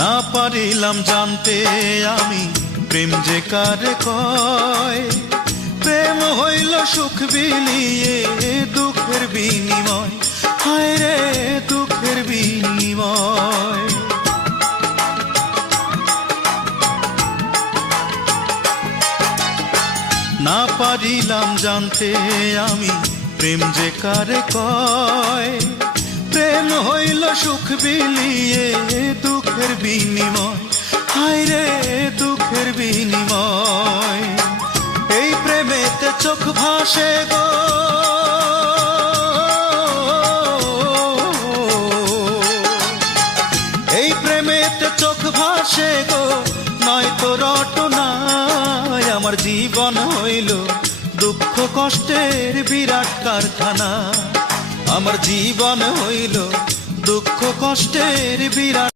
না পারিলাম জানতে আমি প্রেম যে কারে কয়। প্রেম হইল সুখ বিলিয়ে দুঃখের বিনিময়, হায় রে দুঃখের বিনিময়। না পারিলাম জানতে আমি প্রেম যে কারে কয়। প্রেম হইল সুখ বিলিয়ে দুঃখের বিনিময়, হায় রে দুঃখের বিনিময়। এই প্রেমেতে চোখ ভাসে গো, এই প্রেমেতে চোখ ভাসে গো, নয়তো রটনায় আমার জীবন হইল দুঃখ কষ্টের বিরাট কারখানা। আমার জীবন হইল দুঃখ কষ্টের বিরাট